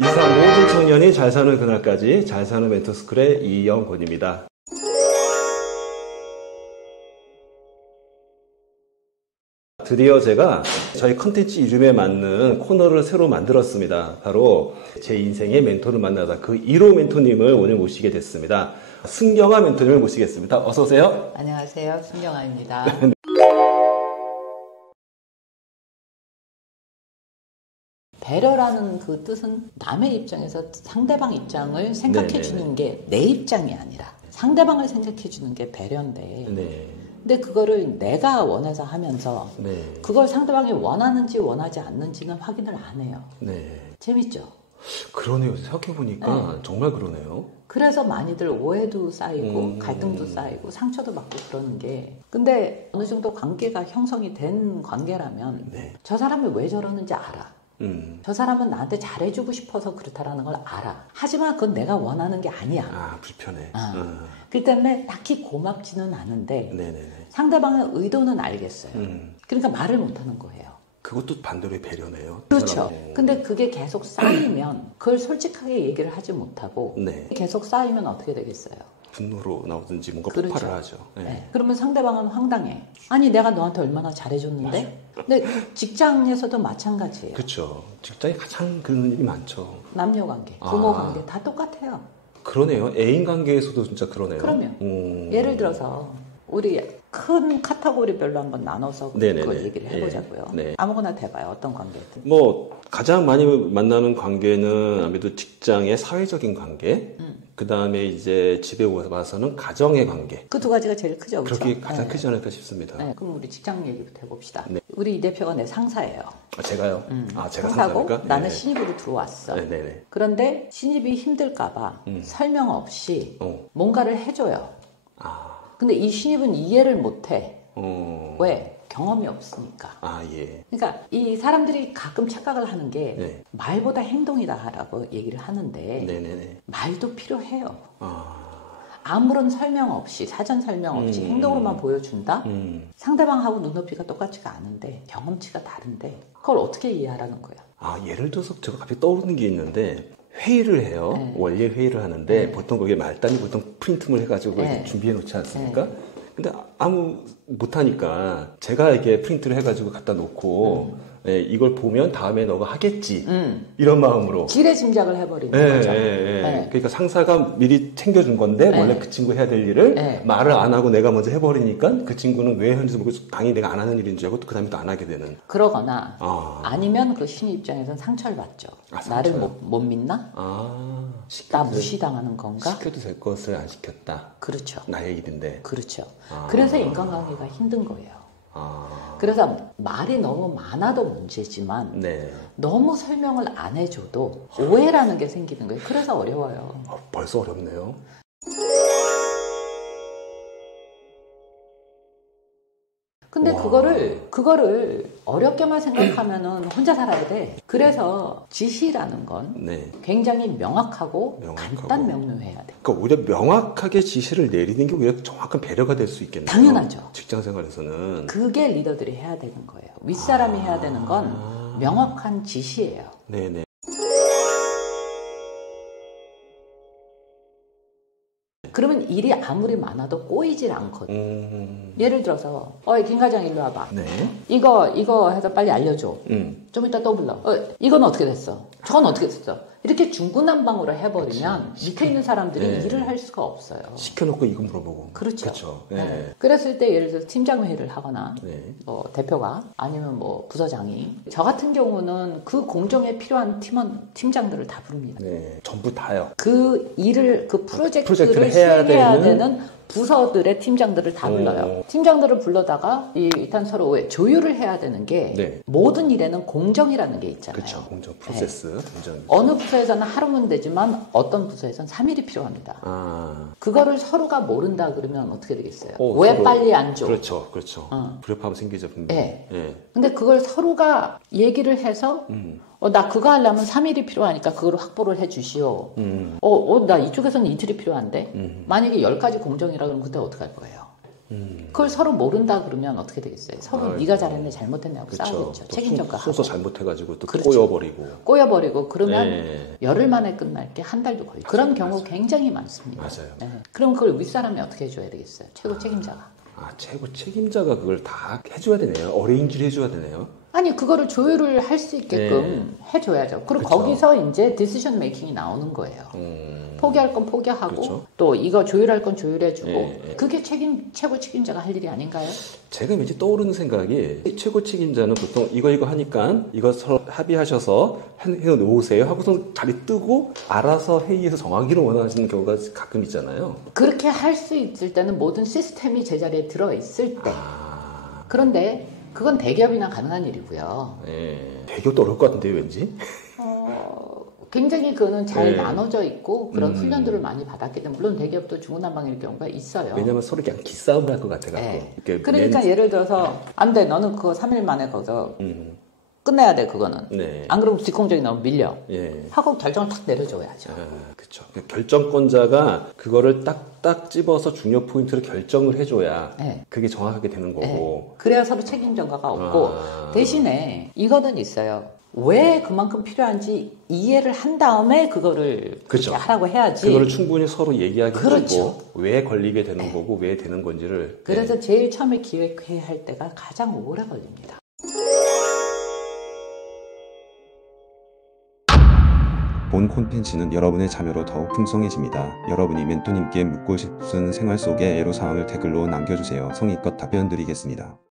이상 모든 청년이 잘 사는 그날까지 잘 사는 멘토스쿨의 이영곤입니다. 드디어 제가 저희 컨텐츠 이름에 맞는 코너를 새로 만들었습니다. 바로 제 인생의 멘토를 만나다 그 1호 멘토님을 오늘 모시게 됐습니다. 승경아 멘토님을 모시겠습니다. 어서 오세요. 안녕하세요. 승경아입니다. 배려라는 그 뜻은 남의 입장에서 상대방 입장을 생각해 주는 게 내 입장이 아니라 상대방을 생각해 주는 게 배려인데 근데 그거를 내가 원해서 하면서 그걸 상대방이 원하는지 원하지 않는지는 확인을 안 해요. 재밌죠? 그러네요. 생각해보니까 정말 그러네요. 그래서 많이들 오해도 쌓이고 갈등도 쌓이고 상처도 받고 그러는 게 근데 어느 정도 관계가 형성이 된 관계라면 저 사람이 왜 저러는지 알아. 저 사람은 나한테 잘해주고 싶어서 그렇다라는 걸 알아. 하지만 그건 내가 원하는 게 아니야. 아, 불편해. 그렇기 때문에 딱히 고맙지는 않은데 상대방의 의도는 알겠어요. 그러니까 말을 못하는 거예요. 그것도 반대로 배려네요. 그렇죠. 근데 그게 계속 쌓이면 그걸 솔직하게 얘기를 하지 못하고 계속 쌓이면 어떻게 되겠어요? 분노로 나오든지 뭔가 그렇죠. 폭발을 하죠. 그러면 상대방은 황당해. 아니 내가 너한테 얼마나 잘해줬는데? 맞아. 근데 직장에서도 마찬가지예요. 그렇죠. 직장에 가장 그런 일이 많죠. 남녀관계, 부모관계 다 똑같아요. 그러네요. 애인 관계에서도 진짜 그러네요. 그럼요. 예를 들어서 우리 큰 카테고리별로 한번 나눠서 그걸 얘기를 해보자고요. 아무거나 대봐요. 어떤 관계든. 뭐 가장 많이 만나는 관계는 아무래도 직장의 사회적인 관계, 그 다음에 이제 집에 와서는 가정의 관계. 그 두 가지가 제일 크죠. 그렇죠? 그렇게 가장 크지 않을까 싶습니다. 그럼 우리 직장 얘기부터 해봅시다. 우리 이 대표가 내 상사예요. 제가요? 제가 상사고 상사니까? 나는 신입으로 들어왔어. 그런데 신입이 힘들까봐 설명 없이 뭔가를 해줘요. 근데 이 신입은 이해를 못해. 왜? 경험이 없으니까. 그러니까 이 사람들이 가끔 착각을 하는 게 말보다 행동이다라고 얘기를 하는데 말도 필요해요. 아무런 설명 없이 사전 설명 없이 행동으로만 보여준다? 상대방하고 눈높이가 똑같지가 않은데 경험치가 다른데 그걸 어떻게 이해하라는 거예요? 예를 들어서 제가 갑자기 떠오르는 게 있는데 회의를 해요. 원래 회의를 하는데 보통 거기에 말단이 보통 프린트물 해가지고 준비해 놓지 않습니까? 근데 아무 못하니까 제가 이렇게 프린트를 해가지고 갖다 놓고 이걸 보면 다음에 너가 하겠지 이런 마음으로 지레 짐작을 해버리는 거죠. 그러니까 상사가 미리 챙겨준 건데 원래 그 친구 해야 될 일을 말을 안 하고 내가 먼저 해버리니까 그 친구는 왜 하는지 모르고 당연히 내가 안 하는 일인 줄 알고 또 그 다음에 또 안 하게 되는. 그러거나 아니면 그 신입 입장에서는 상처를 받죠. 나를 못 믿나? 나 무시당하는 건가? 시켜도 될 것을 안 시켰다. 그렇죠. 나의 일인데. 그렇죠. 그래서 인간관계가 힘든 거예요. 그래서 말이 너무 많아도 문제지만 너무 설명을 안 해줘도 오해라는 게 생기는 거예요. 그래서 어려워요. 벌써 어렵네요. 근데 그거를 어렵게만 생각하면은 혼자 살아야 돼. 그래서 지시라는 건 굉장히 명확하고 간단 명료해야 돼. 그러니까 오히려 명확하게 지시를 내리는 게 오히려 정확한 배려가 될 수 있겠네요. 당연하죠. 직장 생활에서는. 그게 리더들이 해야 되는 거예요. 윗사람이 해야 되는 건 명확한 지시예요. 그러면 일이 아무리 많아도 꼬이질 않거든. 예를 들어서 김 과장 일로 와봐. 이거 해서 빨리 알려줘. 좀 이따 또 불러. 이건 어떻게 됐어? 저건 어떻게 됐어? 이렇게 중구난방으로 해버리면 밑에 있는 사람들이 일을 할 수가 없어요. 시켜놓고 이거 물어보고. 그렇죠. 그랬을 때 예를 들어서 팀장 회의를 하거나 뭐 대표가 아니면 뭐 부서장이 저 같은 경우는 그 공정에 필요한 팀장들을 다 부릅니다. 전부 다요. 그 일을 그 프로젝트를 수행해야 되는 부서들의 팀장들을 다 불러요. 팀장들을 불러다가 일단 서로 왜 조율을 해야 되는 게 모든 일에는 공정이라는 게 있잖아요. 그렇죠. 공정 프로세스. 공정. 어느 부서에서는 하루면 되지만 어떤 부서에서는 3일이 필요합니다. 그거를 서로가 모른다 그러면 어떻게 되겠어요? 왜 서로, 빨리 안 줘? 그렇죠. 불협화음 생기죠. 근데 그걸 서로가 얘기를 해서 나 그거 하려면 3일이 필요하니까 그걸 확보를 해 주시오. 나 이쪽에서는 이틀이 필요한데 만약에 10가지 공정이라 그러면 그때 어떡할 거예요? 그걸 서로 모른다 그러면 어떻게 되겠어요? 서로 네가 잘했네 잘못했네 하고 그쵸. 싸우겠죠. 책임 전가하고. 순서 잘못해가지고 또 그렇죠. 꼬여버리고 그러면 네. 열흘 만에 끝날 게 한 달도 걸리고 그런 경우 굉장히 많습니다. 맞아요. 네. 그럼 그걸 윗사람이 어떻게 해줘야 되겠어요? 최고 책임자가. 최고 책임자가 그걸 다 해줘야 되네요. 어레인지를 해줘야 되네요. 아니 그거를 조율을 할 수 있게끔 해줘야죠. 그리고 그쵸. 거기서 이제 디시전 메이킹이 나오는 거예요. 포기할 건 포기하고 그렇죠. 또 이거 조율할 건 조율해주고 그게 최고 책임자가 할 일이 아닌가요? 제가 왠지 떠오르는 생각이 최고 책임자는 보통 이거 하니까 이거 서로 합의하셔서 해놓으세요 하고서 자리 뜨고 알아서 회의에서 정하기를 원하시는 경우가 가끔 있잖아요. 그렇게 할 수 있을 때는 모든 시스템이 제자리에 들어있을 때. 그런데 그건 대기업이나 가능한 일이고요. 대기업도 어려울 것 같은데요, 왠지? 굉장히 그거는 잘 나눠져 있고 그런 훈련들을 많이 받았기 때문에 물론 대기업도 중구난방일 경우가 있어요. 왜냐하면 서로 그냥 기싸움을 할 것 같아가지고. 그러니까 예를 들어서 안 돼, 너는 그거 3일 만에 거기서 끝내야 돼, 그거는. 안 그러면 뒷공정이 너무 밀려. 하고 결정을 탁 내려줘야죠. 그렇죠. 결정권자가 그거를 딱딱 집어서 중요 포인트를 결정을 해줘야 그게 정확하게 되는 거고. 그래야 서로 책임 전가가 없고 대신에 이거는 있어요. 왜 그만큼 필요한지 이해를 한 다음에 그거를 그렇죠. 하라고 해야지. 그거를 충분히 서로 얘기하게 그렇죠. 해주고 왜 걸리게 되는 거고 왜 되는 건지를. 그래서 제일 처음에 기획해야 할 때가 가장 오래 걸립니다. 본 콘텐츠는 여러분의 참여로 더욱 풍성해집니다. 여러분이 멘토님께 묻고 싶은 생활 속의 애로사항을 댓글로 남겨주세요. 성의껏 답변 드리겠습니다.